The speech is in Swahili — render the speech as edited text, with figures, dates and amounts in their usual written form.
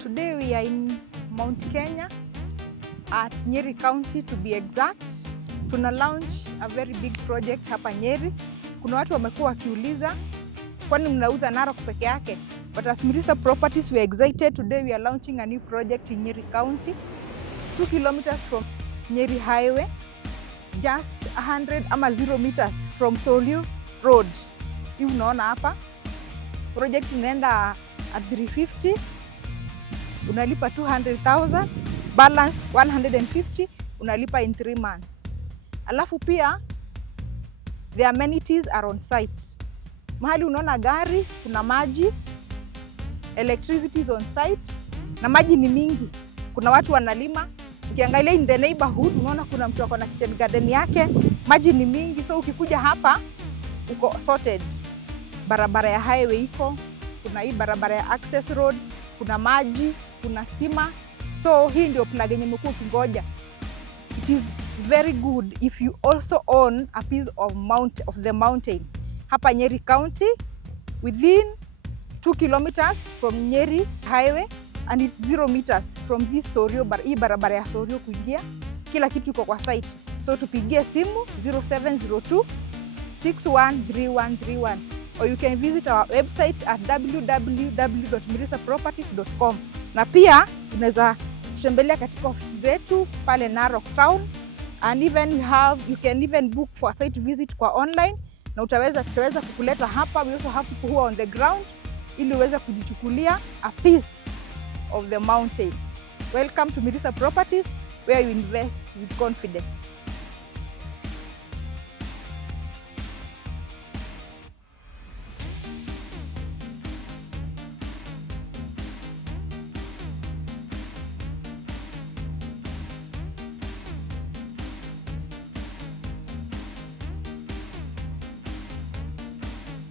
Today we are in Mount Kenya at Nyeri County to be exact. Tuna launch a very big project hapa Nyeri. Kuna watu wamekuwa wakiuliza kwani mnauza Narok peke yake? But as Mirisa Properties, we are excited. Today we are launching a new project in Nyeri County, 2 kilometers from Nyeri Highway, just 100 ama 0 meters from Solio Road. Hii unaona hapa. Project inaenda at 350. Unalipa 200,000, balance 150, unalipa in 3 months. Alafu pia the amenities are on site. Mahali unaona gari, kuna maji, electricity is on site, na maji ni mingi. Kuna watu wanalima. Ukiangalia in the neighborhood, unaona kuna mtu ako na kitchen garden yake. Maji ni mingi, so ukikuja hapa uko sorted. Barabara ya highway iko, kuna hii barabara ya access road, kuna maji, kuna stima. So hii ndio plug yenye mkuu kingoja. It is very good if you also own a piece of the mountain. Hapa Nyeri County, within 2 kilometers from Nyeri Highway, and it's 0 meters from this Sorio, hii barabara ya Sorio kuingia. Kila kitu iko kwa site. So tupigie simu 0702 613131, or you can visit our website at www.mirisaproperties.com. Na pia unaweza tembelea katika ofisi zetu pale Narok Town, and even you can even book for a site visit kwa online, na tutaweza kukuleta hapa. We also have people who are on the ground ili uweze kujichukulia a piece of the mountain. Welcome to Mirisa Properties, where you invest with confidence.